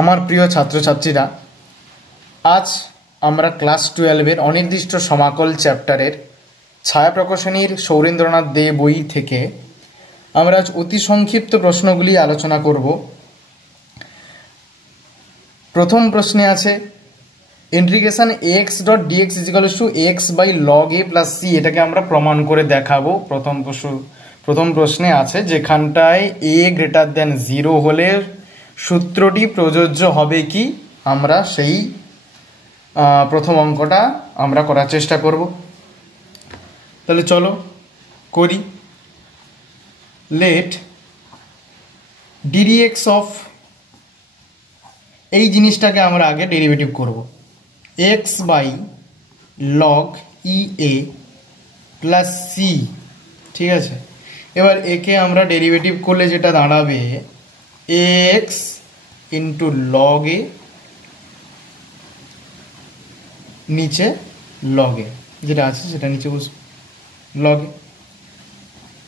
আমার প্রিয় ছাত্রছাত্রীরা, আজ আমরা ক্লাস 12-এর অনির্দিষ্ট সমাকল চ্যাপ্টারের ছায়া প্রকাশনীর সৌরেন্দ্রনাথ দে বই থেকে আমরা আজ অতি সংক্ষিপ্ত প্রশ্নগুলি আলোচনা করব। প্রথম প্রশ্নে আছে integration x dot dx is equals to x by log a plus c. এটাকে আমরা প্রমাণ করে দেখাবো। প্রথম প্রশ্নে আছে যেখানটায় এ গ্রেটার দেন 0 হলে সূত্রটি প্রযোজ্য হবে কি, আমরা সেই প্রথম অঙ্কটা আমরা করার চেষ্টা করব। তাহলে চলো করি। লেট ডিডিএক্স অফ, এই জিনিসটাকে আমরা আগে ডেরিভেটিভ করব। X by log e a plus C, ঠিক আছে। এবার একে আমরা ডেরিভেটিভ করলে যেটা দাঁড়াবে এক্স ইন্টু লগ এ নিচে লগ এ, যেটা আছে সেটা নিচে বসবে লগ এ।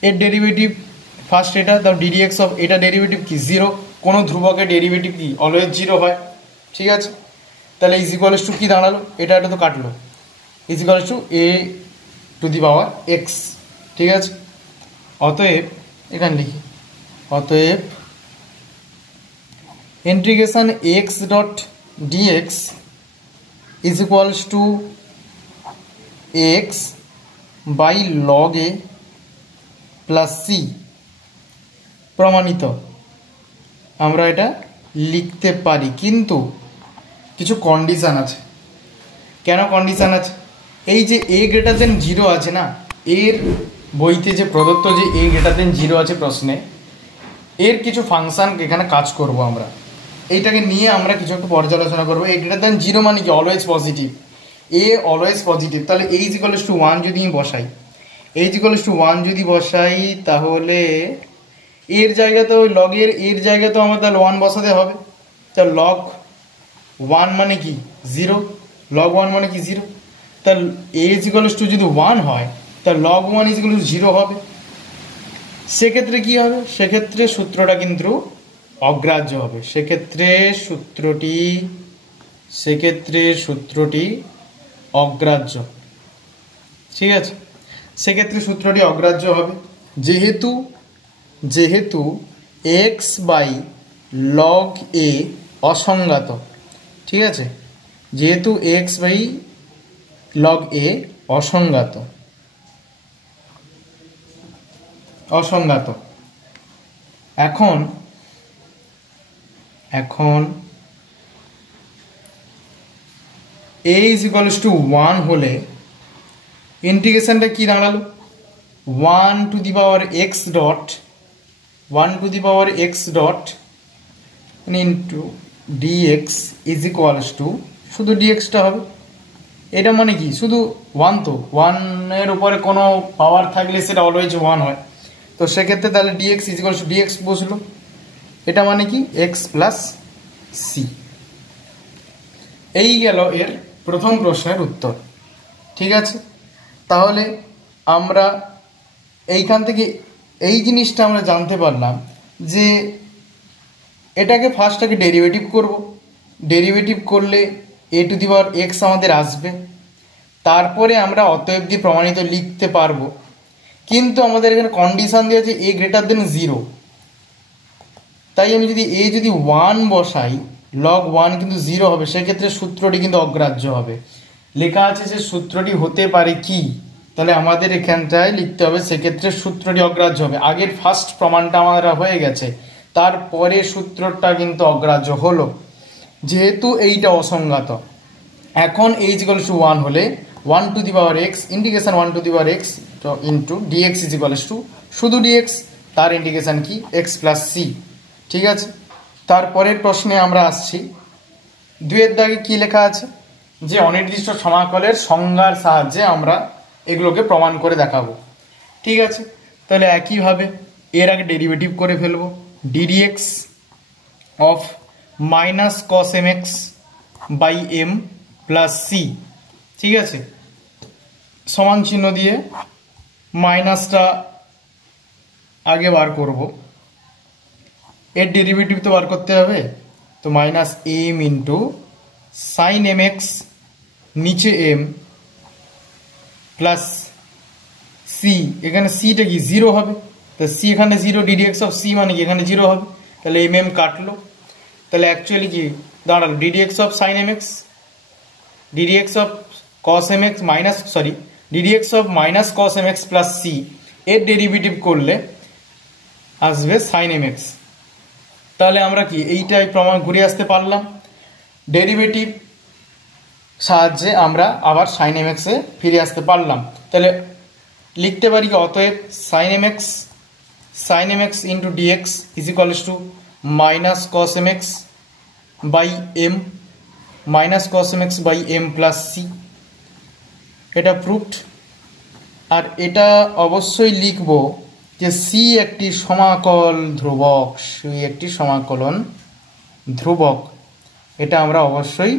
এর ডেরিভেটিভ ফার্স্ট এটা দাও, ডিডিএক্স অফ, এটা ডেরিভেটিভ কি 0, কোনো ধ্রুবকের ডেরিভেটিভ কি অলওয়েজ 0 হয়, ঠিক আছে। তাহলে ইজ ইকুয়ালস টু কি দাঁড়ালো, এটা তো কাটলো, is equals to a to the power x, ঠিক আছে। অতএব এখানে লিখি, অতএব integration x dot dx is equals to x by log a plus c প্রমাণিত। আমরা এটা লিখতে পারি, কিন্তু কিছু কন্ডিশান আছে। কেন কন্ডিশান আছে? এই যে এ গ্রেটার দেন 0 আছে না, এর বইতে যে প্রদত্ত যে এ গ্রেটার দেন 0 আছে প্রশ্নে, এর কিছু ফাংশান এখানে কাজ করব আমরা। এইটাকে নিয়ে আমরা কিছু একটু পর্যালোচনা করবো। এ গ্রেটার দেন 0 মানে কি অলওয়েজ পজিটিভ, এ অলওয়েজ পজিটিভ। তাহলে এই ইজ ইকুয়ালস টু 1 যদি বসাই, এই ইজ ইকুয়ালস টু 1 যদি বসাই, তাহলে এর জায়গাতে ওই লগের এর জায়গায় তো আমার তাহলে 1 বসাতে হবে। তা লগ 1 মানে কি 0, লগ 1 মানে কি 0। তাহলে এ ইজ ইকুয়ালস টু যদি 1 হয়, তাহলে লগ 1 ইজ ইকুয়াল টু 0 হবে। সেক্ষেত্রে কি হবে? সেক্ষেত্রে সূত্রটা কিন্তু অগ্রাহ্য হবে। সেক্ষেত্রে সূত্রটি অগ্রাহ্য, ঠিক আছে। সেক্ষেত্রে সূত্রটি অগ্রাহ্য হবে যেহেতু এক্স বাই লগ এ অসংজ্ঞাত, ঠিক আছে। যেহেতু এক্স বাই লগ এ অসংজ্ঞাত, এখন এ ইজ ইকুয়ালস টু 1 হলে ইন্টিগ্রেশনটা কি দাঁড়ালো 1 to the power x dot into dx is equals to, শুধু ডিএক্সটা হবে। এটা মানে কি শুধু 1, তো 1-এর উপরে কোনো পাওয়ার থাকলে সেটা অলওয়েজ 1 হয়। তো সেক্ষেত্রে তাহলে dx is equals to dx বসলো। এটা মানে কি এক্স প্লাস সি। এই গেল এর প্রথম প্রশ্নের উত্তর, ঠিক আছে। তাহলে আমরা এইখান থেকে এই জিনিসটা আমরা জানতে পারলাম যে এটাকে ফার্স্টটাকে ডেরিভেটিভ করব। ডেরিভেটিভ করলে এ টু দি পাওয়ার এক্স আমাদের আসবে, তারপরে আমরা অতএব দিয়ে প্রমাণিত লিখতে পারবো। কিন্তু আমাদের এখানে কন্ডিশন দেওয়া আছে এ গ্রেটার দেন 0, তাই আমি যদি 1 বসাই, লগ 1 কিন্তু 0 হবে। সেক্ষেত্রে সূত্রটি কিন্তু অগ্রাহ্য হবে। লেখা আছে যে সূত্রটি হতে পারে কি, তাহলে আমাদের এখানটায় লিখতে হবে সেক্ষেত্রে সূত্রটি অগ্রাহ্য হবে। আগের ফার্স্ট প্রমাণটা আমাদের হয়ে গেছে, তারপরে সূত্রটা কিন্তু অগ্রাহ্য হলো যেহেতু এইটা অসংজ্ঞাত। এখন এ ইজ ইকুয়ালস টু 1 হলে 1 to the power x, integration 1 to the power x into dx is equals to শুধু ডিএক্স, তার ইন্টিগ্রেশন কি এক্স প্লাস সি, ঠিক আছে। তারপরের প্রশ্নে আমরা আসছি। 2-এর দাগে কি লেখা আছে যে অনির্দিষ্ট সমাকলের সংজ্ঞার সাহায্যে আমরা এগুলোকে প্রমাণ করে দেখাবো, ঠিক আছে। তাহলে একইভাবে এর আগে ডেরিভেটিভ করে ফেলবো। Ddx of minus cos m x by m plus C, ঠিক আছে। সমান চিহ্ন দিয়ে মাইনাসটা আগে বার করব, এর ডেরিভেটিভ তো বার করতে হবে। তো minus m into sine m x নিচে এম প্লাস সি, এখানে সিটা কি জিরো হবে, তো সি এখানে জিরো, ডিডিএক্স অফ সি মানে কি এখানে জিরো হবে, তাহলে এম এম কাটলো, তাহলে অ্যাকচুয়ালি কি দাঁড়ালো ddx of sine m x, ddx of cos m x minus ddx of minus cos m x plus c এর ডেরিভেটিভ করলে আসবে সাইন এম এক্স। তাহলে আমরা কি এইটাই প্রমাণ ঘুরে আসতে পারলাম, ডেরিভেটিভ সাহায্যে আমরা আবার সাইন এম এক্সে ফিরে আসতে পারলাম। তাহলে লিখতে পারি কি অতএব sine m x into dx is equals to minus cos m x by m minus cos m x by m plus c, এটা প্রুফড। আর এটা অবশ্যই লিখব যে সি একটি সমাকল ধ্রুবক, সি একটি সমাকলন ধ্রুবক, এটা আমরা অবশ্যই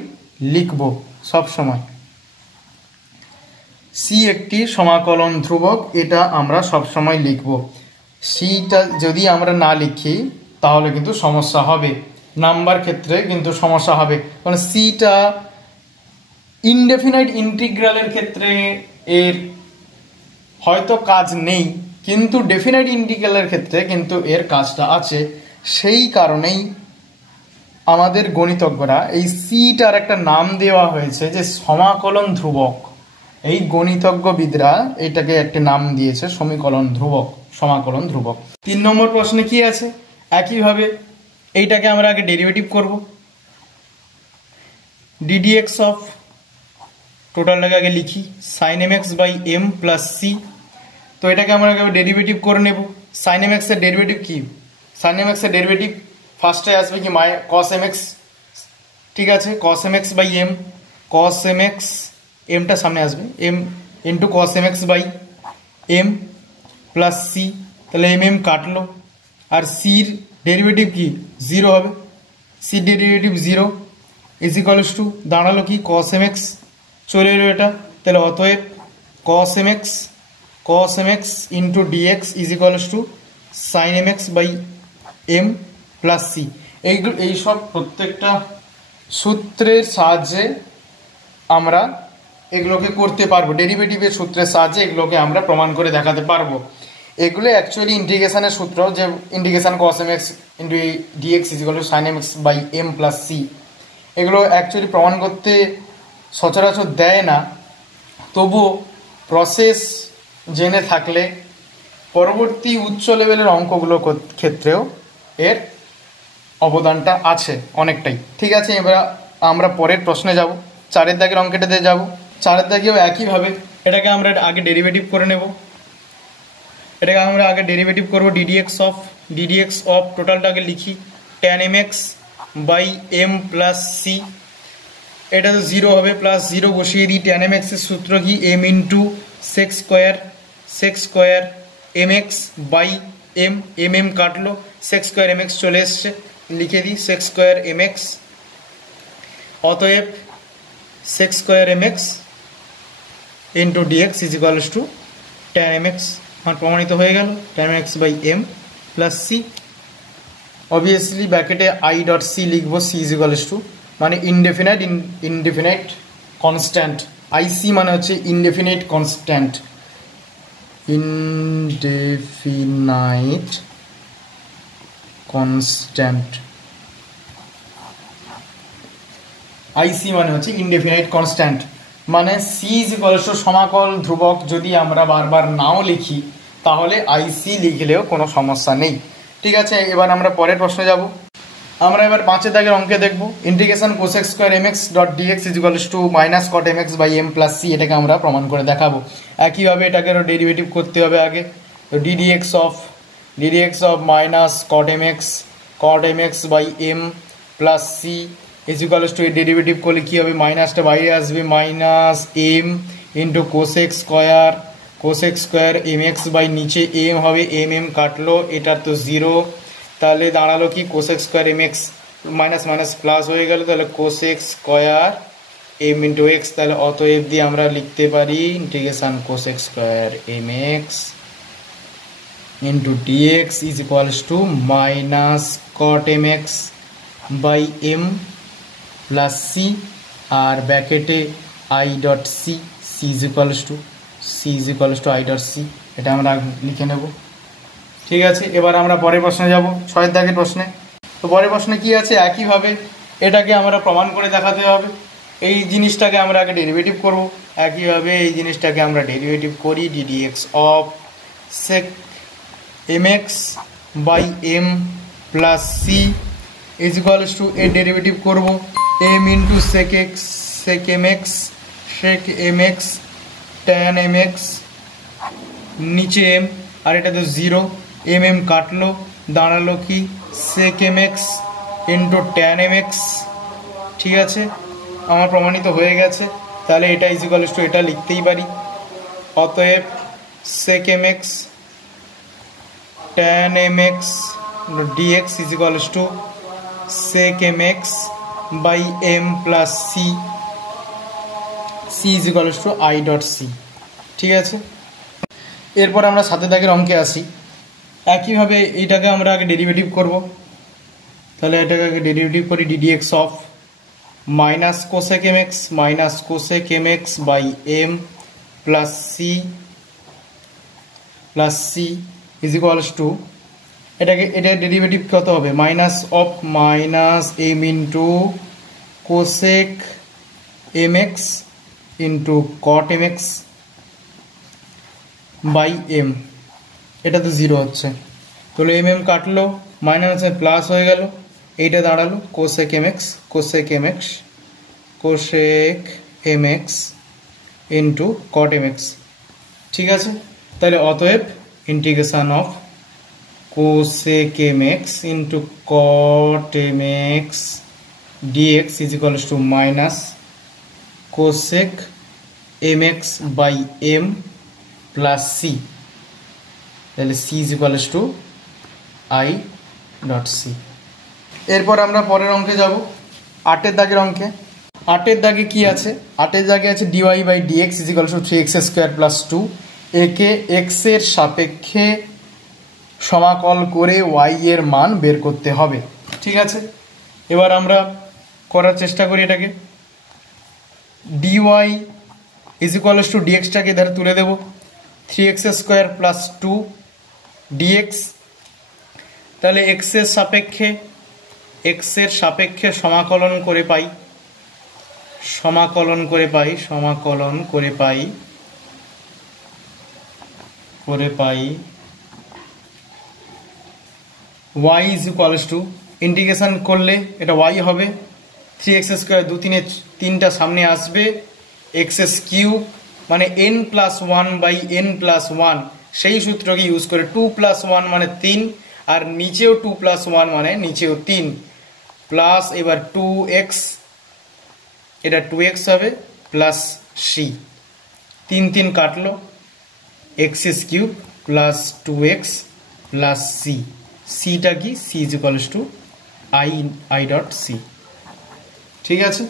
লিখব সব সময়। সি একটি সমাকলন ধ্রুবক, এটা আমরা সব সময় লিখব। সিটা যদি আমরা না লিখি তাহলে কিন্তু সমস্যা হবে, নাম্বার ক্ষেত্রে কিন্তু সমস্যা হবে, কারণ সিটা ইনডেফিনাইট ইন্টিগ্রালের ক্ষেত্রে এর হয়তো কাজ নেই, কিন্তু ডেফিনাইট ইন্টিগ্রালের ক্ষেত্রে কিন্তু এর কাজটা আছে। সেই কারণেই আমাদের গণিতজ্ঞরা এই সিটার একটা নাম দেওয়া হয়েছে যে সমাকলন ধ্রুবক। এই গণিতজ্ঞবিদরা এটাকে একটা নাম দিয়েছে সমীকরণ ধ্রুবক, সমাকলন ধ্রুবক। 3 নম্বর প্রশ্নে কি আছে, একইভাবে এইটাকে আমরা আগে ডেরিভেটিভ করব, ডিডিএক্স অফ টোটালটাকে আগে লিখি sine m x by m plus c. তো এটাকে আমরা আগে ডেরিভেটিভ করে নেব। সাইন এম এক্সের ডেরিভেটিভ কি, সাইন এম এক্সের ডেরিভেটিভ ফার্স্টে আসবে কি কস এম এক্স, ঠিক আছে, cos m x by m, cos m x এমটা সামনে আসবে m into cos m x by m plus c, তাহলে এম এম কাটলো, আর সির ডেরিভেটিভ কি জিরো হবে, সির derivative zero is equals two দাঁড়ালো কি কস এম এক্স চলে এলো এটা, তাহলে অতএব cos m x into dx is equals to sine m x by m plus c. এইসব প্রত্যেকটা সূত্রের সাহায্যে আমরা এগুলোকে করতে পারবো, ডেরিভেটিভের সূত্রের সাহায্যে এগুলোকে আমরা প্রমাণ করে দেখাতে পারবো। এগুলো অ্যাকচুয়ালি ইন্টিগ্রেশনের সূত্র, যে integration cos m x into dx is equal to sine m x by m plus c, এগুলো অ্যাকচুয়ালি প্রমাণ করতে সচরাচর দেয় না, তবুও প্রসেস জেনে থাকলে পরবর্তী উচ্চ লেভেলের অঙ্কগুলো ক্ষেত্রেও এর অবদানটা আছে অনেকটাই। ঠিক আছে, এবার আমরা পরের প্রশ্নে যাব, 4 দাগের অঙ্কটাতে যাব। 4 দাগেও একইভাবে এটাকে আমরা আগে ডেরিভেটিভ করে নেব, এটাকে আমরা আগে ডেরিভেটিভ করব ডিডিএক্স অফ টোটালটাকে লিখি tan m x by m plus c, এটা তো জিরো হবে, প্লাস জিরো বসিয়ে দিই, ট্যান এম এক্সের সূত্র কি m into sec square m x by m, m m কাটলো, সেক্স স্কোয়ার এম এক্স চলে এসছে, লিখে দিই সেক্স স্কোয়ার এম এক্স, অতএব sec square m x into dx is equals to tan m x, আমার প্রমাণিত হয়ে গেল tan m x by m plus c. Obviously ব্র্যাকেটে আই ডট সি লিখবো, সি ইজ ইকুয়ালস টু মানে indefinite constant, IC মানে হচ্ছে indefinite constant, indefinite constant, IC মানে হচ্ছে ইনডেফিনাইট কনস্ট্যান্ট, মানে সি ইজ ইকুয়ালস টু সমাকল ধ্রুবক যদি আমরা বারবার নাও লিখি তাহলে আইসি লিখলেও কোনো সমস্যা নেই। ঠিক আছে, এবার আমরা পরের প্রশ্নে যাব। আমরা এবার 5 দাগের অঙ্কে দেখব, integration cosec square m x dot dx is equals to minus cot m x by m plus c, এটাকে আমরা প্রমাণ করে দেখাবো। একইভাবে এটাকে ডেরিভেটিভ করতে হবে আগে, তো ddx of minus cot m x by m plus C is equals to, এর ডেরিভেটিভ করলে কী হবে, মাইনাসটা বাইরে আসবে, minus m into cosec square m x by নিচে এম হবে, এম এম কাটলো, এটার তো জিরো, তাহলে দাঁড়ালো কি cosec square m x minus minus plus হয়ে গেল, তাহলে cosec square m into x, তাহলে অতএব দিয়ে আমরা লিখতে পারি integration cosec square m x into dx is equals to minus cot m x by m plus c, আর ব্র্যাকেটে I dot C, c is equals to I dot C, এটা আমরা লিখে নেব। ঠিক আছে, এবার আমরা পরের প্রশ্নে যাব, 6 দাগের প্রশ্নে। তো পরের প্রশ্নে কি আছে, একইভাবে এটাকে আমরা প্রমাণ করে দেখাতে হবে। এই জিনিসটাকে আমরা আগে ডেরিভেটিভ করব, একইভাবে এই জিনিসটাকে আমরা ডেরিভেটিভ করি, ddx of sec m x by m plus C is equals to, এর ডেরিভেটিভ করব m into sec x, sec m x tan m x, নিচে এম আর এটা তো 0, এম কাটলো, দাঁড়ালো কি sec m x into tan m x. ঠিক আছে, আমার প্রমাণিত হয়ে গেছে। তাহলে এটা ইজ ইকুয়ালস টু, এটা লিখতেই পারি, অতএব sec m x tan m x dx is equals to sec m x by m plus C, c is equals to I dot C. ঠিক আছে, এরপর আমরা 7 দাগের অঙ্কে আসি। একইভাবে এইটাকে আমরা আগে ডেরিভেটিভ করব, তাহলে এটাকে আগে ডেরিভেটিভ করি, ddx of minus cosec m x by m plus C is equals to, এটা ডেরিভেটিভ কত হবে, minus m into cosec m x into cot m x by m, এটা তো 0 হচ্ছে, তাহলে এম কাটলো, মাইনাস প্লাস হয়ে গেল, এইটা দাঁড়ালো cosec m x into cot m x. ঠিক আছে, তাহলে অতএব integration of cosec m x into cot m x dx is equals to minus cosec m x by m plus c, তাহলে c is equals to I dot c. এরপর আমরা পরের অঙ্কে যাব, 8 দাগের অঙ্কে। 8 দাগে কি আছে, 8 দাগে আছে dy by dx is equals to 3x square plus 2, একে এক্স এর সাপেক্ষে সমাকল করে ওয়াই এর মান বের করতে হবে। ঠিক আছে, এবার আমরা করার চেষ্টা করি এটাকে, ডিওয়াই ইজ ইকুয়ালস টু ডিএক্সটাকে ধরে তুলে দেব, 3x স্কোয়ার প্লাস 2 ডিএক্স, তাহলে এক্স এর সাপেক্ষে সমাকলন করে পাই y is equals to, integration করলে এটা y হবে 3x স্কোয়ার, 3টা সামনে আসবে, এক্স কিউব মানে n plus 1 by n plus 1, সেই সূত্রকে ইউজ করে 2 প্লাস 1 মানে 3, আর নিচেও 2 প্লাস 1 মানে নিচেও 3, প্লাস এবার 2x, এটা 2x হবে প্লাস সি, 3 কাটলো, x cube plus 2x plus C, সিটা কি, c is equals to I dot C. ঠিক আছে,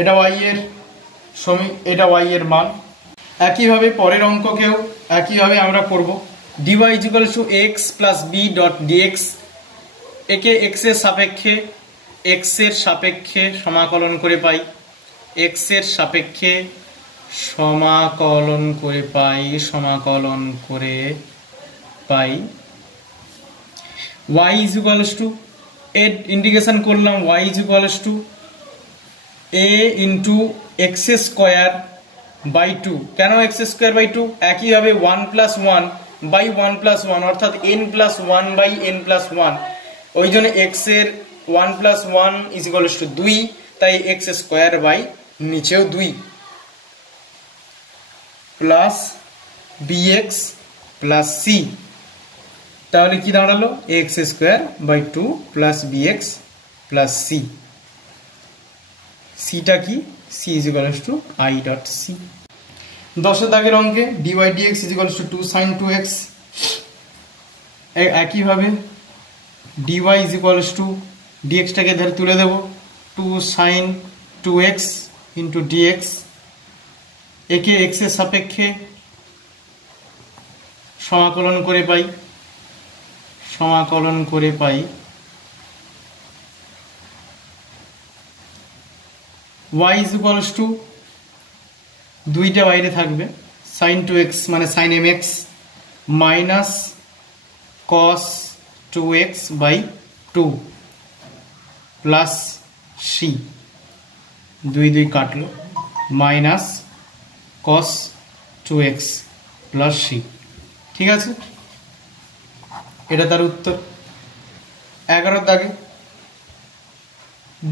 এটা y এর মান। একইভাবে পরের অঙ্ককেও একইভাবে আমরা করব, dy is equals to x plus b dot dx, একে এক্স এর সাপেক্ষে সমাকলন করে পাই, y ইজ ইকুয়ালস টু, এর ইন্টিগ্রেশন করলাম, y is equals to a into x square by 2, কেন এক্স স্কোয়ার বাই 2, একইভাবে 1 প্লাস 1 বাই 1 প্লাস 1 অর্থাৎ n plus 1 by n plus 1, ওই জন্য এক্স এর 1 প্লাস 1 ইজ ইকুয়ালস টু 2, তাই এক্স স্কোয়ার বাই নিচেও 2 প্লাস bx প্লাস সি, তাহলে কি দাঁড়ালো, x square by 2 plus bx plus C, সিটা কি, c is equals to I dot c. 10 দাগের অঙ্কে dy dx is equals to 2 sin 2x, একইভাবে ডিওয়াই ইজ ইকুয়ালস টু ডিএক্সটাকে ধরে তুলে দেব, 2 sin 2x ইন্টু ডিএক্স, একে এক্স এর সাপেক্ষে সমাকলন করে পাই y ইজ ইকুয়ালস টু, দুইটা বাইরে থাকবে, সাইন 2x মানে sine mx minus cos 2x by 2 plus C, 2 2 কাটলো, minus cos 2x plus C. ঠিক আছে, এটা তার উত্তর। 11 দাগে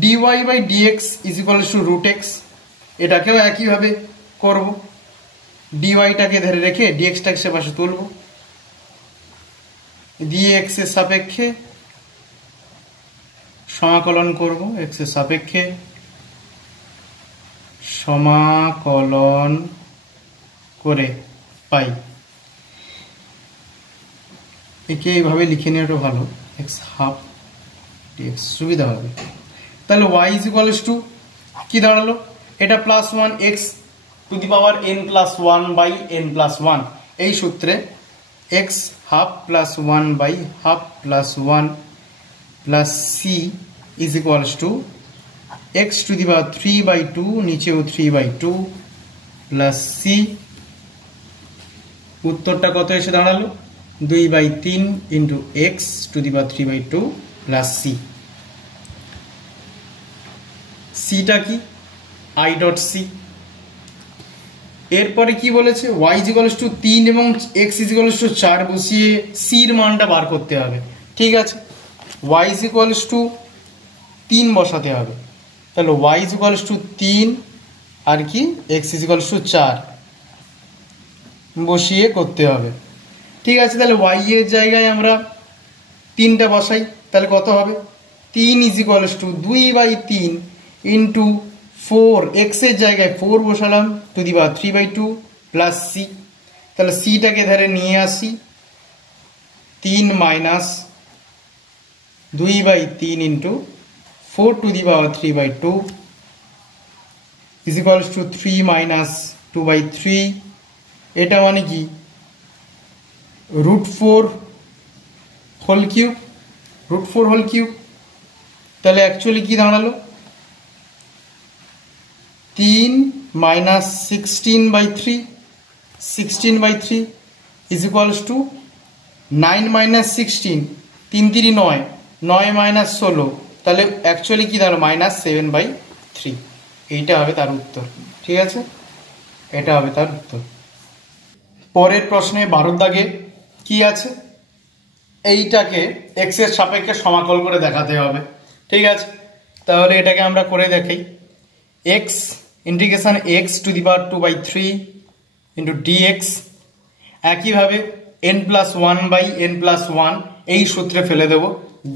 dy বাই dx is equals to root x, এটাকেও একইভাবে করব, dyটাকে ধরে রেখে dxটাকে সে পাশে তুলব, দিয়ে x এর সাপেক্ষে সমাকলন করব, x এর সাপেক্ষে সমাকলন করে পাই। একে এইভাবে লিখে নেওয়াটা ভালো, x হাফ dx সুবিধা হবে। তাহলে y ইজ ইকুয়ালস টু কি দাঁড়ালো, এটা plus 1 x to the power n plus 1 by n plus 1, এই সূত্রে x half plus 1 by half plus 1 plus c is equals to x to the power 3 by 2, নিচেও 3 by 2 plus c। উত্তরটা কত এসে দাঁড়ালো, 2 by 3 into x to the power 3 by 2 plus c। সিটা কি, i dot C. এরপরে কি বলেছে, y ইজ ইকুয়ালস টু 3 এবং x ইজ ইকুয়ালস টু 4 বসিয়ে c এর মানটা বার করতে হবে। ঠিক আছে, y ইজ ইকুয়ালস টু 3 বসাতে হবে, তাহলে y ইজ ইকুয়ালস টু 3 আর কি x ইজ ইকুয়ালস টু 4 বসিয়ে করতে হবে। ঠিক আছে, তাহলে y এর জায়গায় আমরা 3টা বসাই, তাহলে কত হবে, 3 is equals to 2 by 3 into 4, x এর জায়গায় 4 বসালাম to the power 3 by 2 plus c। তাহলে সিটাকে ধরে নিয়ে আসি, 3 minus 2 by 3 into 4 to the power 3 by 2 is equals to 3 minus 2 by 3, এটা মানে কি root 4 whole cube, root 4 whole cube. তাহলে অ্যাকচুয়ালি কি দাঁড়ালো, 3 minus 16 by 3, 16 by 3 is equals to 9 minus 16, 3 3 9, 9 minus 16, তাহলে অ্যাকচুয়ালি কি দাঁড়ালো মাইনাস 7 বাই 3। এইটা হবে তার উত্তর। ঠিক আছে, এটা হবে তার উত্তর। পরের প্রশ্নে 12 দাগে কি আছে, এইটাকে x এর সাপেক্ষে সমাকল করে দেখাতে হবে। ঠিক আছে, তাহলে এটাকে আমরা করে দেখাই, x integration x to the power 2 by 3 into dx, একইভাবে n plus 1 by n plus 1 এই সূত্রে ফেলে দেব,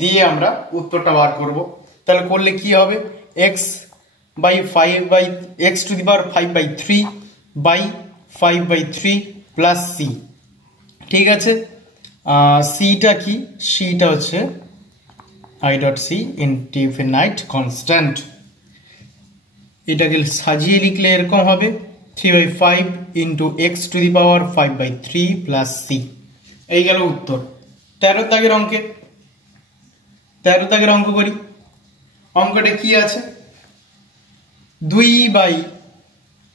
দিয়ে আমরা উত্তরটা বার করব। তাহলে করলে কি হবে, x by 5 by x to the power 5 by 3 by 5 by 3 plus c। ঠিক আছে, সিটা কি, সিটা হচ্ছে i dot C indefinite constant. এটাকে সাজিয়ে লিখলে এরকম হবে 3 by 5 into x to the power 5 by 3 plus C. এই গেল উত্তর। 13 দাগের অঙ্কে, 13 দাগের অঙ্ক করি। অঙ্কটা কি আছে, 2 by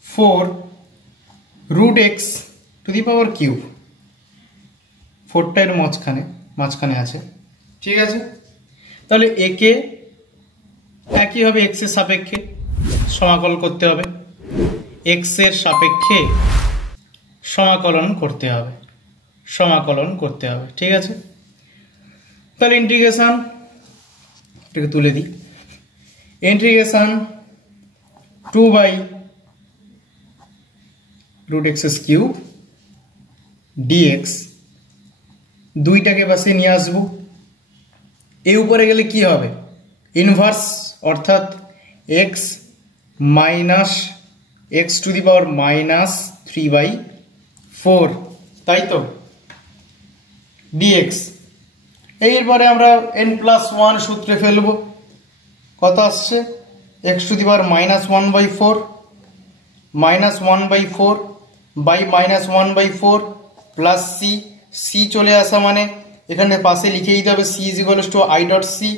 4 root x to the power cube, 4টা এর মাঝখানে আছে। ঠিক আছে, তাহলে একে একইভাবে এক্স এর সাপেক্ষে সমাকলন করতে হবে, এক্স এর সাপেক্ষে সমাকলন করতে হবে। ঠিক আছে, তাহলে ইন্টিগ্রেশন এটাকে তুলে দিই, integration 2 by root x cube dx, দুইটাকে পাশে নিয়ে আসবো। এই উপরে গেলে কি হবে, ইনভার্স, অর্থাৎ x minus x to the power minus 3 by 4, তাই তো, ডিএক্স। এরপরে আমরা n প্লাস 1 সূত্রে ফেলবো, কত আসছে, x to the power minus 1 by 4 minus 1 by 4 by minus 1 by 4 plus C. C চলে আসা মানে এখানে পাশে লিখে দিতে হবে, C is equals to I dot C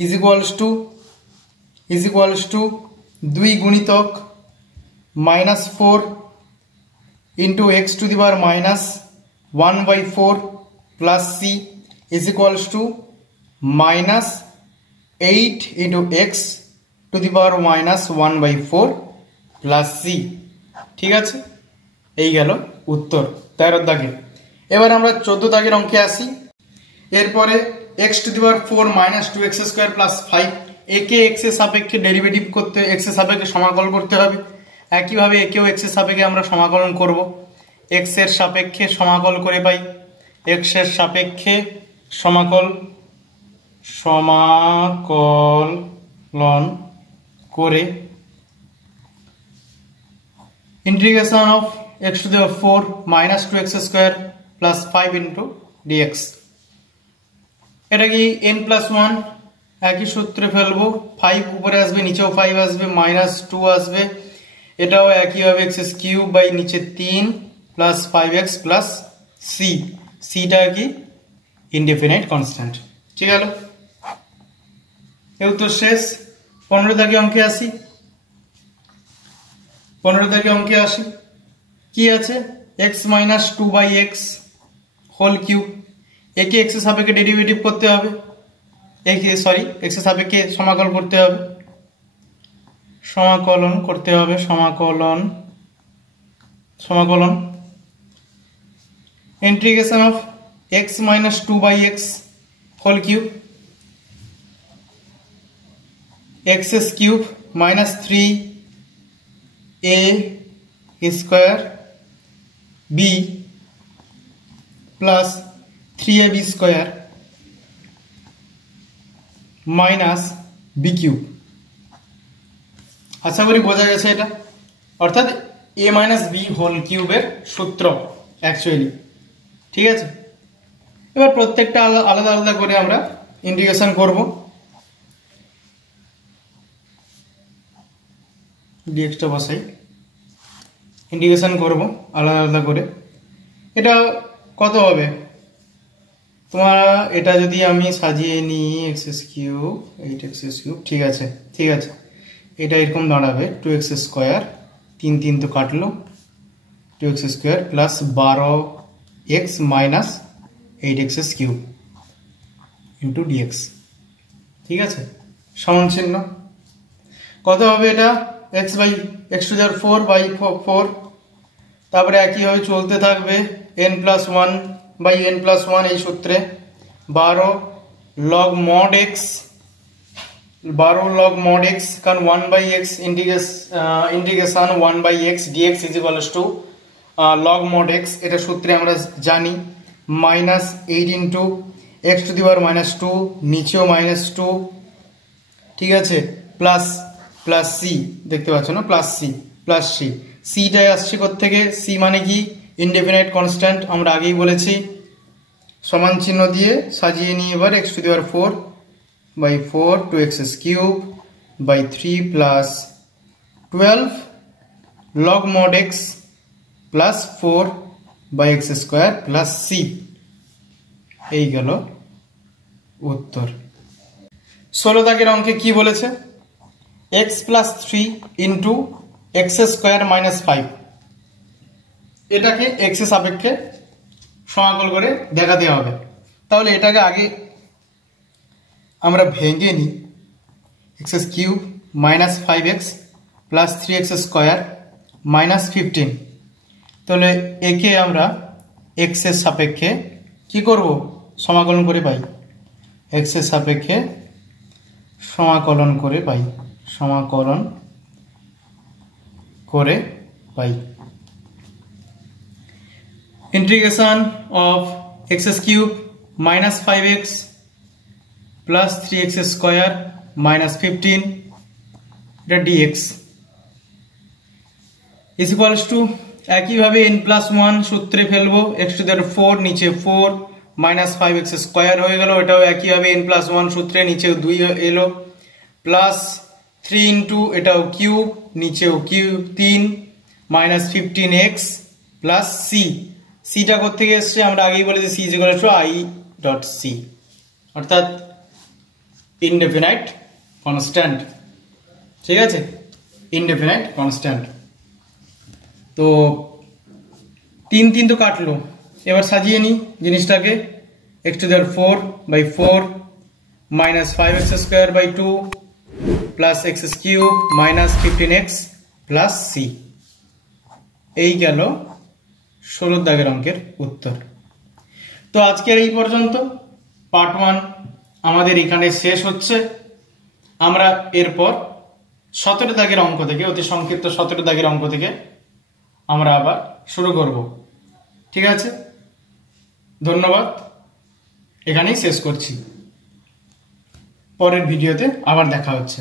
is equals to is equals to 2 গুণিতক -4 into x to the power -1/4 plus C is equals to -8 into x to the power -1/4 plus C. ঠিক আছে, এই গেল উত্তর 13 দাগে। এবার আমরা 14 দাগের অঙ্কে আসি। এরপরে x to the power 4 -2x square plus 5 একে এক্স এর সাপেক্ষে ডেরিভেটিভ করতে, এক্স এর সাপেক্ষে সমাকলন করতে হবে। একইভাবে একেও এক্স এর সাপেক্ষে আমরা সমাকলন করব। এক্স এর সাপেক্ষে সমাকল করে পাই, এক্স এর সাপেক্ষে সমাকলন করে integration of x to the power 4 minus 2x square plus 5 into dx। এটা কি n+1, একই সূত্রে ফেলবো। 5 উপরে আসবে, নিচেও 5 আসবে, -2 আসবে। এটাও একইভাবে x³ বাই নিচে 3 প্লাস 5x প্লাস সি। সিটা কি ইনডিফিনাইট কনস্ট্যান্ট। ঠিক গেল, এই উত্তর শেষ। 15 দাগে অঙ্কে আসি। 15 দাগে অঙ্কে আসি, কি আছে x - 2/x হোল কিউব। একে x এর সাপেক্ষে ডেরিভেটিভ করতে হবে, x এর সাপেক্ষে সমাকলন করতে হবে, সমাকলন integration of x - 2/x whole cube, x³ -3a square b plus 3ab square minus b³ আশা করি বোঝা গেছে এটা, অর্থাৎ a - b হোল কিউবের সূত্র অ্যাকচুয়ালি। ঠিক আছে, এবার প্রত্যেকটা আলাদা আলাদা করে আমরা ইন্টিগ্রেশন করব। ডিএক্সটা বসাই, ইন্টিগ্রেশন করব আলাদা আলাদা করে। এটা কত হবে তোমার, এটা যদি আমি সাজিয়ে নিই x³ 8x³, ঠিক আছে, এটা এরকম দাঁড়াবে 2x স্কোয়ার, 3 3 তো কাটলো, 2x square plus 12x minus 8x³ into dx. ঠিক আছে, সমান চিহ্ন কত হবে এটা x/4/4। তারপরে একইভাবে চলতে থাকবে n+1/n+1 এই সূত্রে 12 log mod x, কারণ 1/x integration 1/x dx is equals two log mod x, এটা সূত্রে আমরা জানি -8 into x to the power -2, নিচেও -2। ঠিক আছে, প্লাস সি দেখতে পাচ্ছ না, প্লাস সি। সিটাই আসছে কোত্থেকে, সি মানে কি ইনডেফিনাইট কনস্ট্যান্ট, আমরা আগেই বলেছি। সমান চিহ্ন দিয়ে সাজিয়ে নিয়ে এবার x to the power 4/4 2x³ by 3 plus 12 log mod x plus 4/x² plus C. এই গেল উত্তর। 16 দাগের অঙ্কে কি বলেছে, x plus 3 into x² minus 5, এটাকে x এর সাপেক্ষে সমাকল করে দেখাতে হবে। তাহলে এটাকে আগে আমরা ভেঙে নিই, x³ minus 5x plus 3x² minus 15। তাহলে একে আমরা x এর সাপেক্ষে কি করব, সমাকলন করে পাই, x এর সাপেক্ষে সমাকলন করে পাই। Integration of x³ minus 5x plus 3x² minus 15 এটা dx ইজ ইকুয়ালস টু, একইভাবে n+1 সূত্রে ফেলবো, x টু দি পাওয়ার 4 নিচে 4 মাইনাস 5x² হয়ে গেল, এটাও একইভাবে n+1 সূত্রে, নিচেও 2 এলো, প্লাস 3 ইন্টু এটাও কিউব, নিচেও cube 3 minus 15x plus C. সিটা কোত্থেকে এসছে, আমরা আগেই বলেছি C is equal two i.c, অর্থাৎ ইনডেফিনাইট কনস্ট্যান্ট। ঠিক আছে, ইনডেফিনাইট কনস্ট্যান্ট। তো 3 3 তো কাটলো, এবার সাজিয়ে নিই জিনিসটাকে। x to the 4/4 minus 5x square by 2 plus x cube minus 15x plus c। এই গেল 16 দাগের অঙ্কের উত্তর। তো আজকের এই পর্যন্ত পার্ট 1 আমাদের এখানে শেষ হচ্ছে। আমরা এরপর 17 দাগের অঙ্ক থেকে, অতি সংক্ষিপ্ত 17 দাগের অঙ্ক থেকে আমরা আবার শুরু করব। ঠিক আছে, ধন্যবাদ, এখানেই শেষ করছি। পরের ভিডিওতে আবার দেখা হচ্ছে।